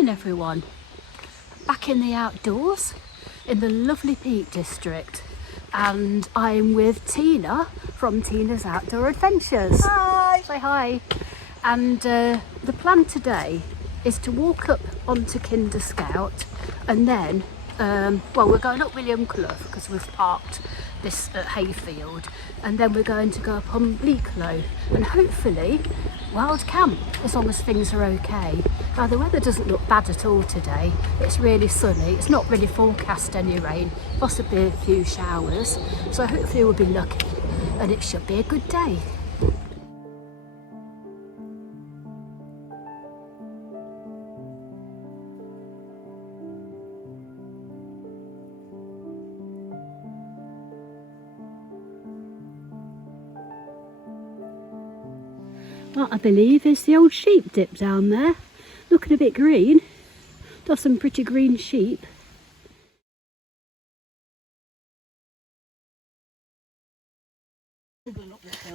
morning everyone. Back in the outdoors in the lovely Peak District, and I'm with Tina from Tina's Outdoor Adventures. Hi! Say hi. And the plan today is to walk up onto Kinder Scout and then well, we're going up William Clough because we've parked this at Hayfield, and then we're going to go up on Bleaklow and hopefully wild camp as long as things are okay. Now the weather doesn't look bad at all today. It's really sunny. It's not really forecast any rain, possibly a few showers, so hopefully we'll be lucky and it should be a good day. That I believe is the old sheep dip down there, looking a bit green. Got some pretty green sheep.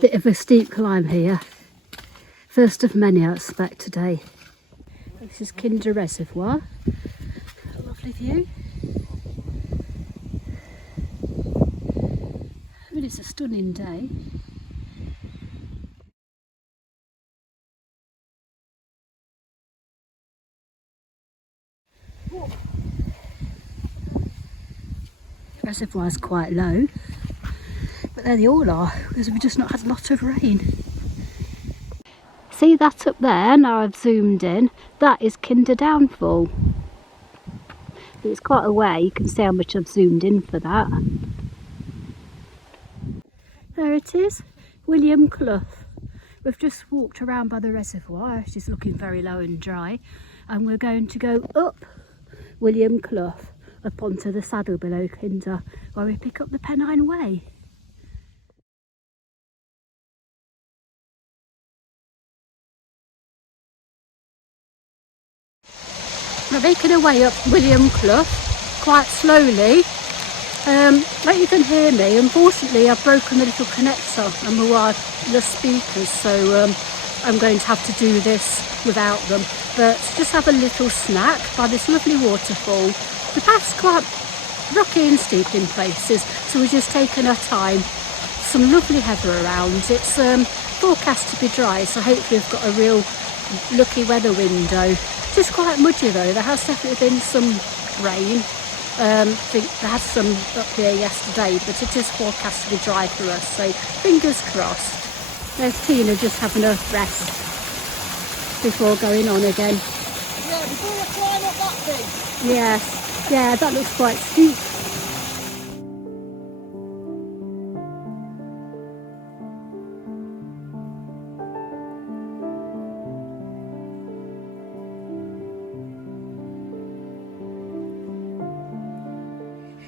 Bit of a steep climb here. First of many I expect today. This is Kinder Reservoir. A lovely view. I mean, it's a stunning day. The reservoir's quite low, but there they all are because we've just not had a lot of rain. See that up there? Now I've zoomed in. That is Kinder Downfall. It's quite a way. You can see how much I've zoomed in for that. There it is, William Clough. We've just walked around by the reservoir, which is looking very low and dry, and we're going to go up William Clough up onto the saddle below Kinder, where we pick up the Pennine Way. We're making our way up William Clough quite slowly. Like you can hear me, unfortunately I've broken the little connector and my wireless speakers, so I'm going to have to do this without them. But just have a little snack by this lovely waterfall. The path's quite rocky and steep in places, so we're just taking our time. Some lovely heather around. It's forecast to be dry, so hopefully we've got a real lucky weather window. Just quite muddy though. There has definitely been some rain. I think there had some up here yesterday, but it is forecast to be dry for us, so fingers crossed. There's Tina just having a rest before going on again. Yeah, before I climb up that thing. Yeah, that looks quite steep.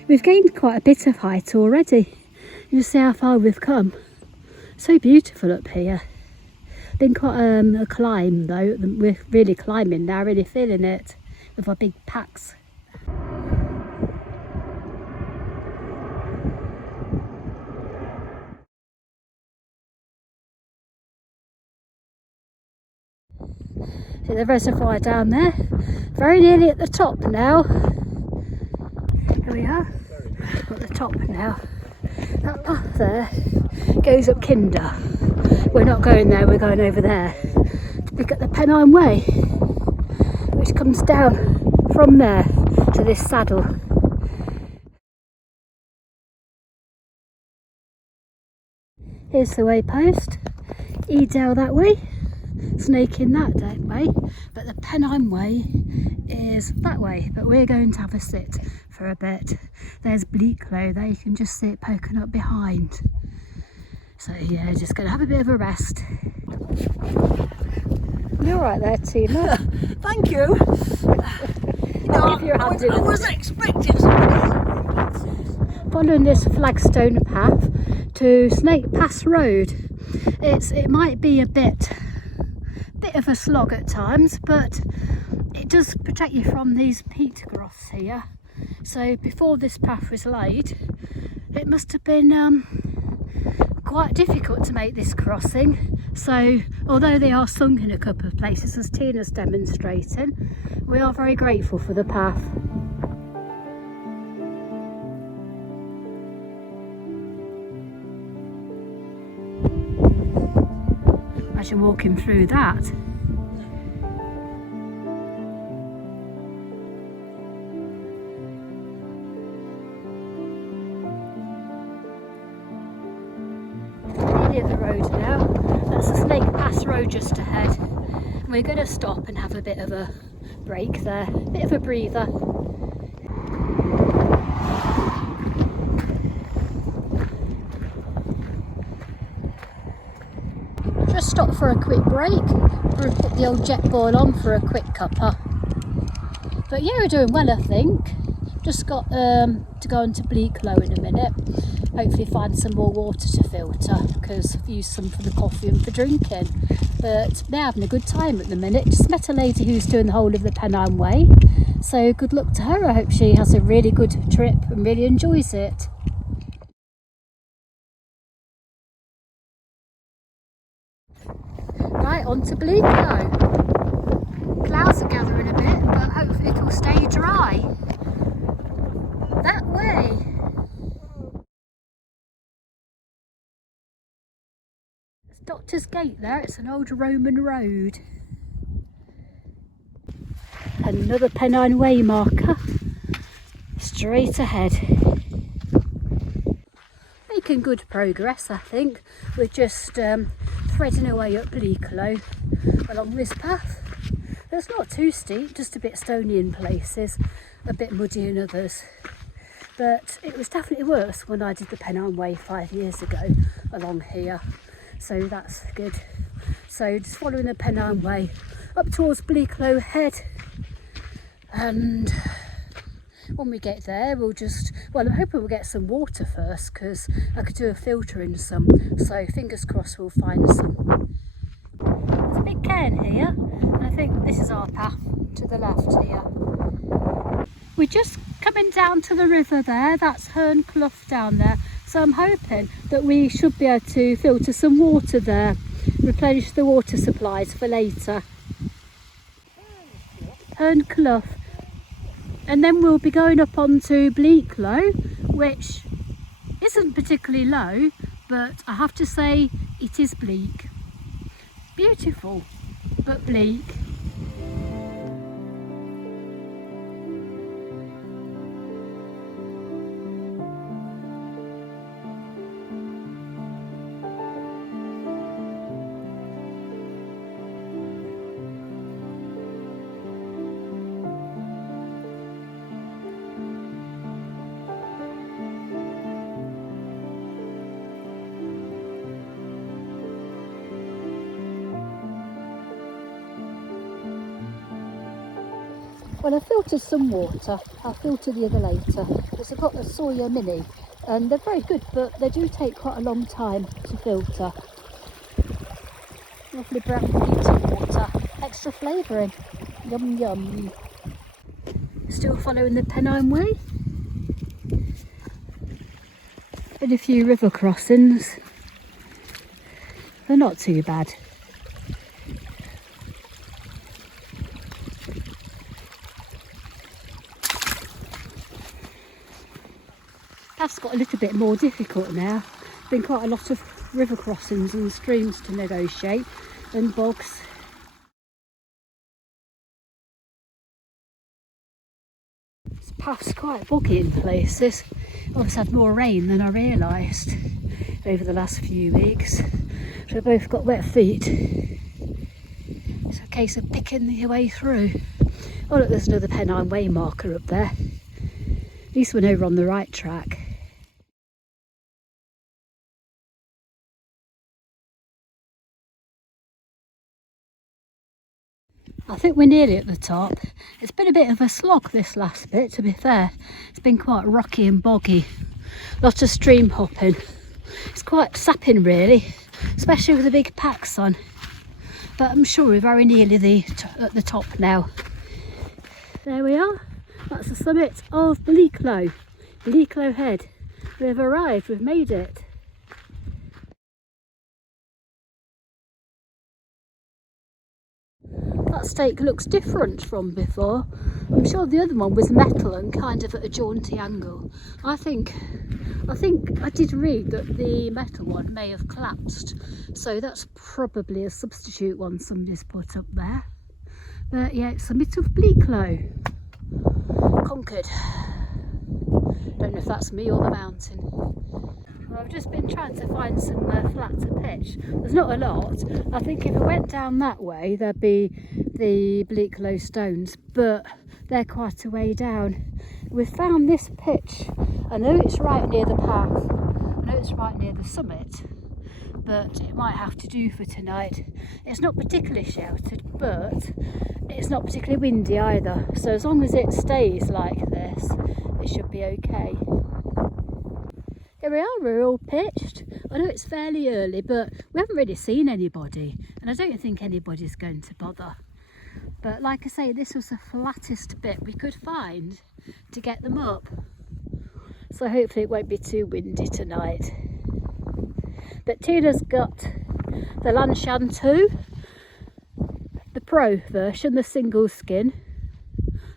We've gained quite a bit of height already. You see how far we've come. So beautiful up here. Been quite a climb though. We're really climbing now, really feeling it with our big packs. See the reservoir down there, very nearly at the top now. Here we are, at the top now. That path there goes up Kinder. We're not going there, we're going over there to pick up the Pennine Way, which comes down from there to this saddle. Here's the waypost, Edale that way, Snake in that way, but the Pennine Way is that way, but we're going to have a sit for a bit. There's Bleaklow there, you can just see it poking up behind. So yeah, just going to have a bit of a rest. You're right there, Tina. Thank you. I was expecting something. Following this flagstone path to Snake Pass Road. It might be a bit of a slog at times, but it does protect you from these peat growths here. So before this path was laid, it must have been quite quite difficult to make this crossing, so although they are sunk in a couple of places as Tina's demonstrating, we are very grateful for the path. Imagine walking through that. Nearly at the road now. That's the Snake Pass Road just ahead. And we're going to stop and have a bit of a break there, a bit of a breather. Just stop for a quick break. We'll put the old jet ball on for a quick cuppa. But yeah, we're doing well, I think. Just got to go into Bleaklow in a minute. Hopefully find some more water to filter, because I've used some for the coffee and for drinking. But they're having a good time at the minute. Just met a lady who's doing the whole of the Pennine Way. So good luck to her. I hope she has a really good trip and really enjoys it. Right, on to Bleaklow. Clouds are gathering a bit, but hopefully it'll stay dry. That way. There's Doctor's Gate there, it's an old Roman road. Another Pennine Way marker, straight ahead. Making good progress, I think. We're just threading away up Bleaklow along this path. It's not too steep, just a bit stony in places, a bit muddy in others. But it was definitely worse when I did the Pennine Way 5 years ago along here. So that's good. So just following the Pennine Way up towards Bleaklow Head. And when we get there, we'll just, well, I'm hoping we'll get some water first, because I could do a filter in some, so fingers crossed we'll find some. There's a big cairn here, and I think this is our path to the left here. We're just coming down to the river there, that's Clough down there, so I'm hoping that we should be able to filter some water there, replenish the water supplies for later. Clough. And then we'll be going up onto Bleaklow, which isn't particularly low, but I have to say it is bleak. Beautiful, but bleak. Well, I filtered some water. I'll filter the other later, because I've got the Sawyer Mini and they're very good, but they do take quite a long time to filter. Lovely brown peaty water, extra flavouring. Yum yum. Still following the Pennine Way. Been a few river crossings. They're not too bad. That's got a little bit more difficult now. Been quite a lot of river crossings and streams to negotiate, and bogs. This path's quite boggy in places. I've had more rain than I realised over the last few weeks. So we've both got wet feet. It's a case of picking your way through. Oh look, there's another Pennine Way marker up there. At least we're over on the right track. I think we're nearly at the top. It's been a bit of a slog this last bit, to be fair. It's been quite rocky and boggy. Lots of stream hopping. It's quite sapping really, especially with the big packs on. But I'm sure we're very nearly at the top now. There we are. That's the summit of Bleaklow Head. We've arrived, we've made it. That stake looks different from before. I'm sure the other one was metal and kind of at a jaunty angle. I think I did read that the metal one may have collapsed, so that's probably a substitute one somebody's put up there. But yeah, it's a bit of Bleaklow. Conquered. Don't know if that's me or the mountain. Well, I've just been trying to find some flat to pitch. There's not a lot. I think if I went down that way there'd be the Bleaklow stones, but they're quite a way down. We've found this pitch. I know it's right near the path. I know it's right near the summit, but it might have to do for tonight. It's not particularly sheltered, but it's not particularly windy either. So as long as it stays like this, it should be okay. Here we are, we're all pitched. I know it's fairly early, but we haven't really seen anybody, and I don't think anybody's going to bother. But like I say, this was the flattest bit we could find to get them up. So hopefully it won't be too windy tonight. But Tina's got the Lanshan 2, the Pro version, the single skin.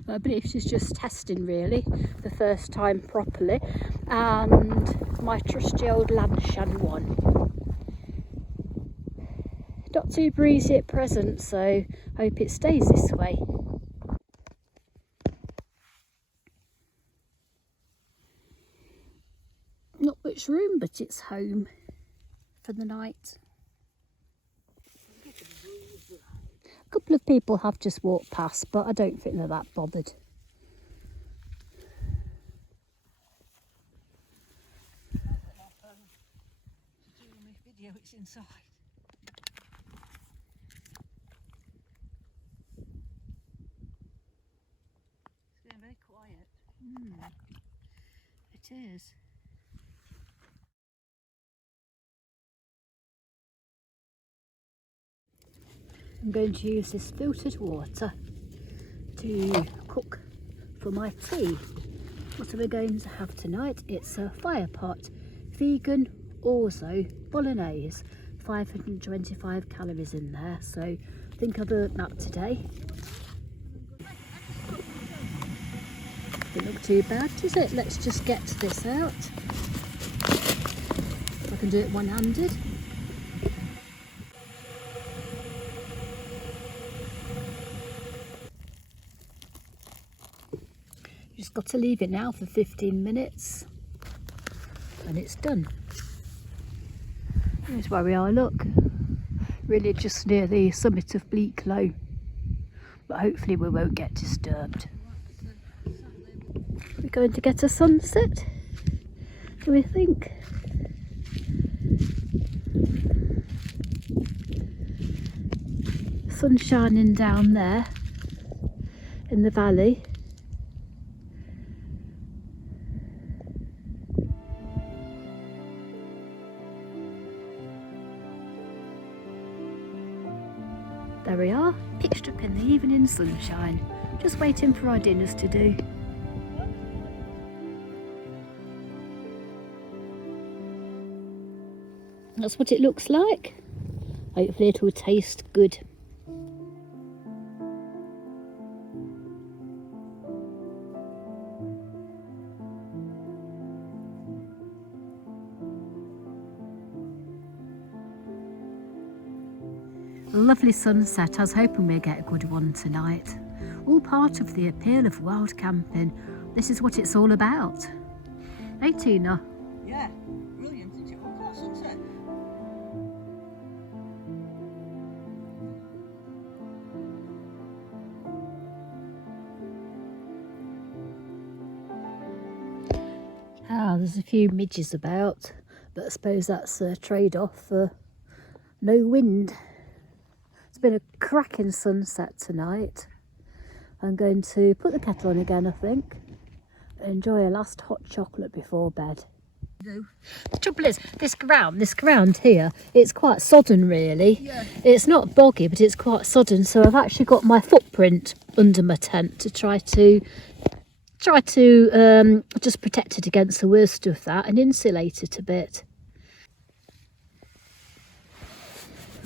I believe she's just testing really the first time properly, and my trusty old Lanshan 1. Not too breezy at present, so hope it stays this way. Not much room, but it's home for the night. A couple of people have just walked past, but I don't think they're that bothered. It's inside. It's getting very quiet. It is. I'm going to use this filtered water to cook for my tea. What are we going to have tonight? It's a fire pot, vegan orzo bolognese, 525 calories in there, so I think I've earned that today. Doesn't look too bad, does it? Let's just get this out. I can do it one-handed. Just got to leave it now for 15 minutes and it's done. Here's where we are, look. Really just near the summit of Bleaklow, but hopefully we won't get disturbed. We're going to get a sunset, do we think? Sun shining down there in the valley. There we are, pitched up in the evening sunshine, just waiting for our dinners to do. That's what it looks like. Hopefully it will taste good. A lovely sunset. I was hoping we'd get a good one tonight. All part of the appeal of wild camping. This is what it's all about. Hey Tina. Yeah, brilliant, isn't it? Look at that sunset. Ah, there's a few midges about, but I suppose that's a trade-off for no wind. It's been a cracking sunset tonight. I'm going to put the kettle on again, I think. Enjoy a last hot chocolate before bed. The trouble is, this ground here, it's quite sodden really. Yeah. It's not boggy, but it's quite sodden, so I've actually got my footprint under my tent to try to just protect it against the worst of that and insulate it a bit.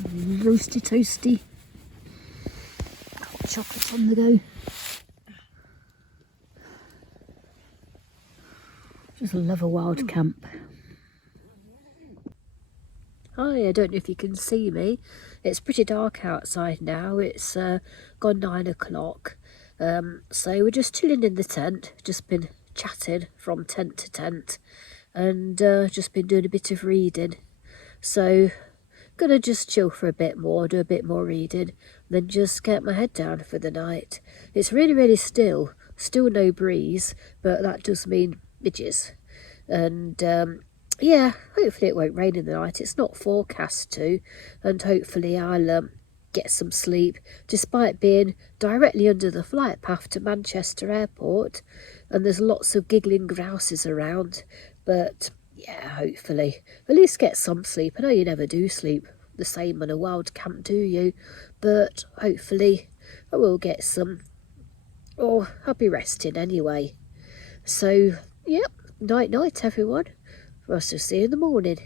Roasty toasty. Chocolate on the go. Just love a wild camp. Hi, I don't know if you can see me. It's pretty dark outside now. It's gone 9 o'clock. So we're just chilling in the tent. Just been chatting from tent to tent. And just been doing a bit of reading. So gonna just chill for a bit more, do a bit more reading, then just get my head down for the night. It's really still no breeze, but that does mean midges. And yeah, hopefully it won't rain in the night. It's not forecast to, and hopefully I'll get some sleep, despite being directly under the flight path to Manchester Airport, and there's lots of giggling grouses around. But yeah, hopefully at least get some sleep. I know you never do sleep the same on a wild camp, do you? But hopefully I will get some, or I'll be resting anyway. So yep, night everyone. For us to see you in the morning.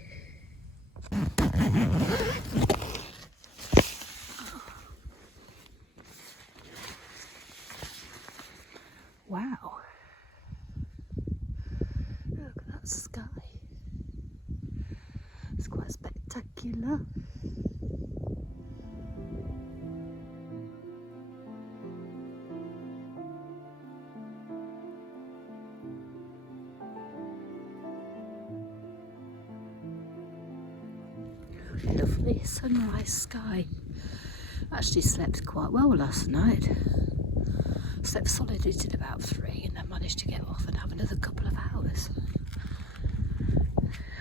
Wow. Look at that sky. It's quite spectacular. Lovely sunrise sky. Actually slept quite well last night. Slept solidly till about 3 and then managed to get off and have another couple of hours,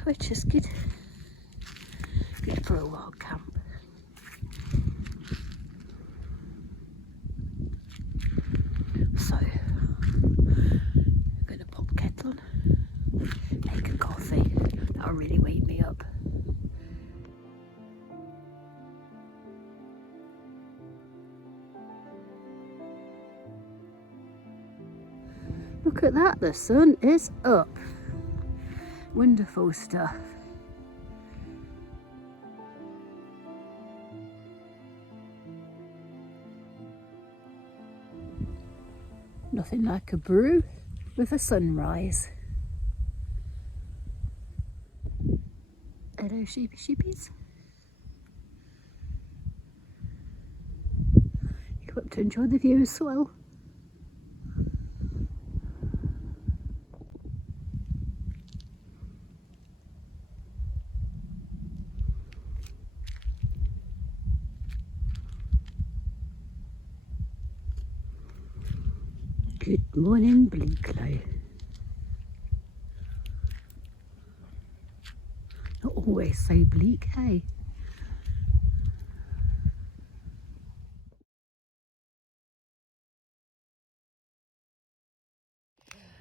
which is good. Good for a wild camp. So I'm going to pop kettle on, make a coffee. That'll really wake me up. Look at that, the sun is up. Wonderful stuff. Nothing like a brew with a sunrise. Hello sheepies. You come up to enjoy the view as well. Good morning, Bleaklow. Not always so bleak, hey?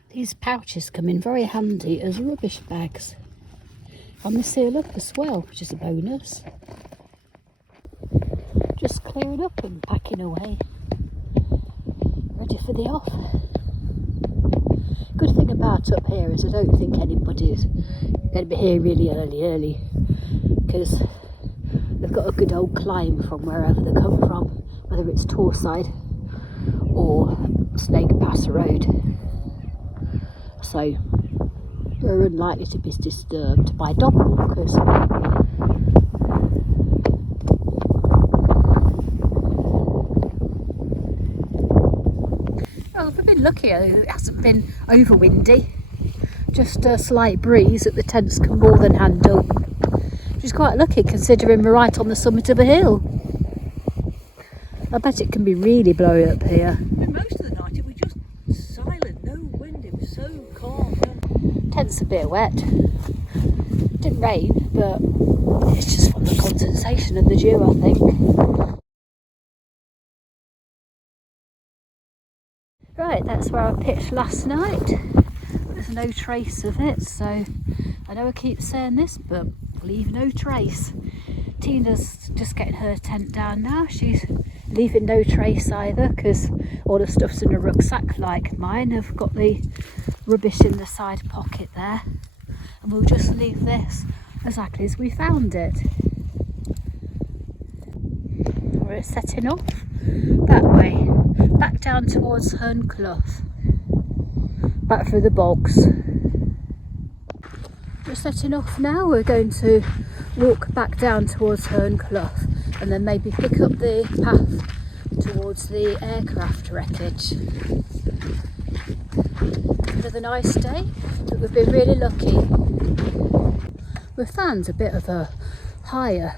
These pouches come in very handy as rubbish bags. And they seal up as well, which is a bonus. Just clearing up and packing away. Ready for the off. Good thing about up here is I don't think anybody's going to be here really early, because they've got a good old climb from wherever they come from, whether it's Torside or Snake Pass Road. So they're unlikely to be disturbed by dog walkers. Well, if we've been lucky, it hasn't been over windy. Just a slight breeze that the tents can more than handle. Which is quite lucky considering we're right on the summit of a hill. I bet it can be really blowy up here. Most of the night it was just silent, no wind, it was so calm. Tent's a bit wet. It didn't rain, but it's just from the condensation and the dew, I think. Right, that's where I pitched last night. There's no trace of it, so I know I keep saying this, but leave no trace. Tina's just getting her tent down now. She's leaving no trace either, because all the stuff's in a rucksack like mine. I've got the rubbish in the side pocket there, and we'll just leave this exactly as we found it. We're setting off. that way, back down towards Herne Clough, back through the bogs. We're setting off now. We're going to walk back down towards Herne Clough and then maybe pick up the path towards the aircraft wreckage. Another nice day, but we've been really lucky. We've found a bit of a higher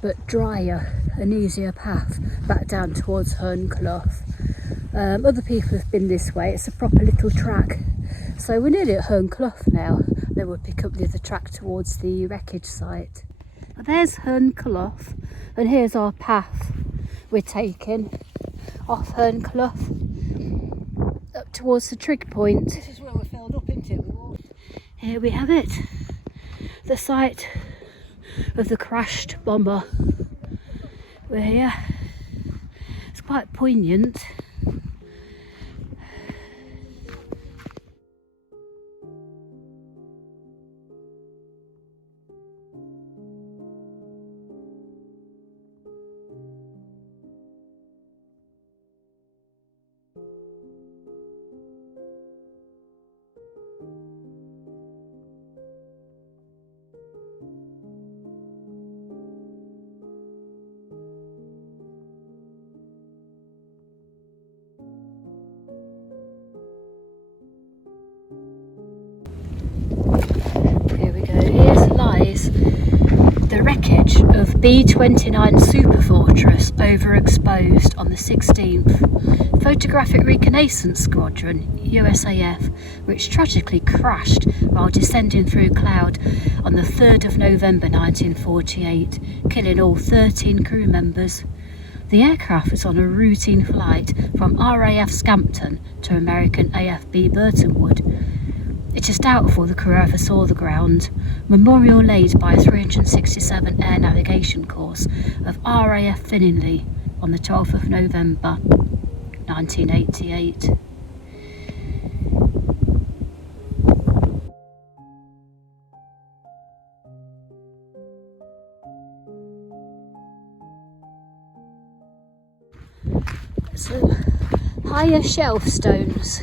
but drier and easier path back down towards Herne Clough. Other people have been this way. It's a proper little track. So we're nearly at Herne Clough now. Then we'll pick up the other track towards the wreckage site. There's Herne Clough, and here's our path we're taking off Herne Clough up towards the trig point. This is where we filled up, isn't it? Here we have it, the site of the crashed bomber. We're here. It's quite poignant. The wreckage of B-29 Superfortress overexposed on the 16th Photographic Reconnaissance Squadron, USAF, which tragically crashed while descending through cloud on the 3rd of November 1948, killing all 13 crew members. The aircraft was on a routine flight from RAF Scampton to American AFB Burtonwood. It is doubtful the crew ever saw the ground. Memorial laid by 367 Air Navigation Course of RAF Pennine on the 12th of November 1988. Some higher shelf stones.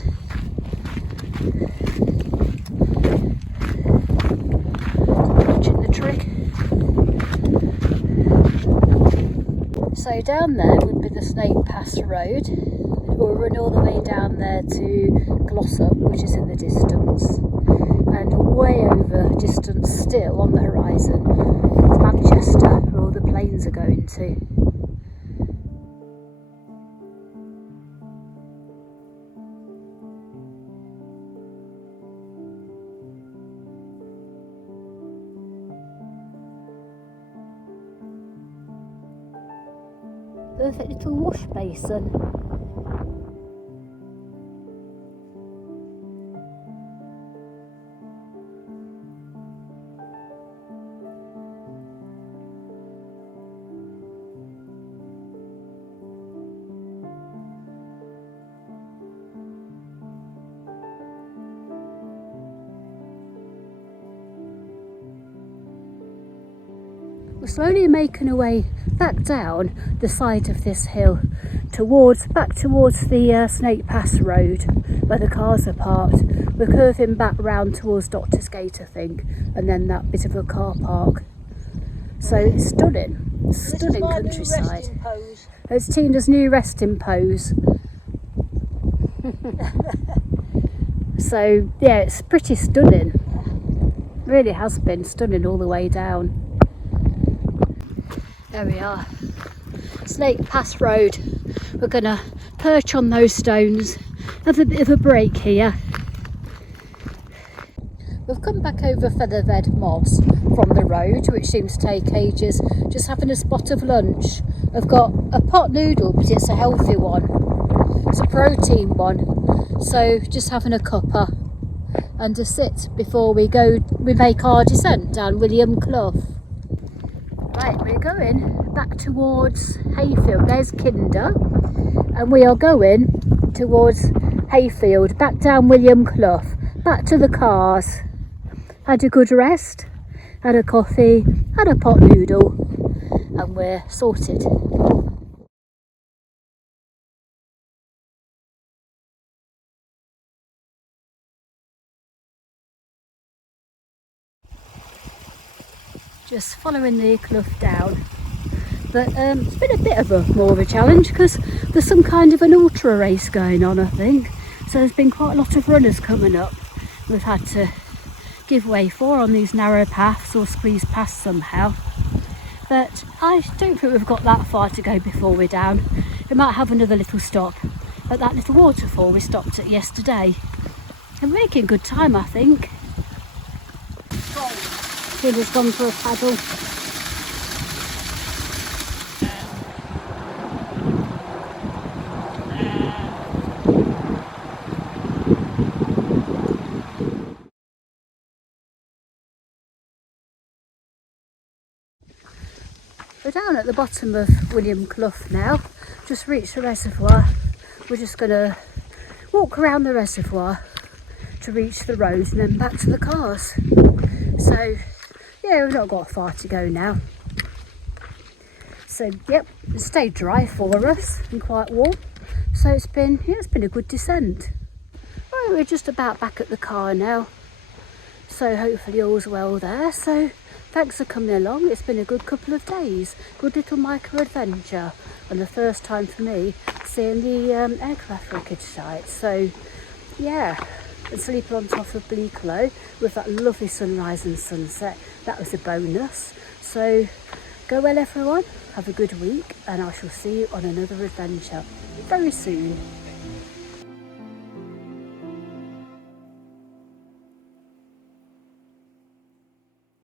So down there would be the Snake Pass Road. We'll run all the way down there to Glossop, which is in the distance, and way over distance still on the horizon is Manchester, where all the planes are going to. Perfect little wash basin. We're slowly making our way back down the side of this hill back towards the Snake Pass Road where the cars are parked. We're curving back round towards Doctor's Gate, I think, and then that bit of a car park. So it's stunning countryside. It's Tina's new resting pose. So yeah, it's pretty stunning. Really has been stunning all the way down. There we are, Snake Pass Road. We're gonna perch on those stones, have a bit of a break here. We've come back over Featherbed Moss from the road, which seems to take ages, just having a spot of lunch. I've got a pot noodle, but it's a healthy one. It's a protein one. So just having a cuppa and a sit before we make our descent down William Clough. Right, we're going back towards Hayfield. There's Kinder, and we are going towards Hayfield, back down William Clough, back to the cars. Had a good rest, had a coffee, had a pot noodle, and we're sorted. just following the Clough down. But it's been a bit of a more of a challenge because there's some kind of an ultra race going on, I think. So there's been quite a lot of runners coming up. We've had to give way for on these narrow paths or squeeze past somehow. But I don't think we've got that far to go before we're down. We might have another little stop at that little waterfall we stopped at yesterday. And we're making good time, I think. Tilly's gone for a paddle. We're down at the bottom of William Clough now, just reached the reservoir. We're just going to walk around the reservoir to reach the road and then back to the cars. So yeah, we've not got far to go now. So yep, it stayed dry for us and quite warm. So it's been a good descent. Right, we're just about back at the car now. So hopefully all's well there. So thanks for coming along. It's been a good couple of days. Good little micro adventure. And the first time for me seeing the aircraft wreckage site. So yeah, and sleeping on top of Bleaklow with that lovely sunrise and sunset. That was a bonus. So go well everyone. Have a good week and I shall see you on another adventure very soon.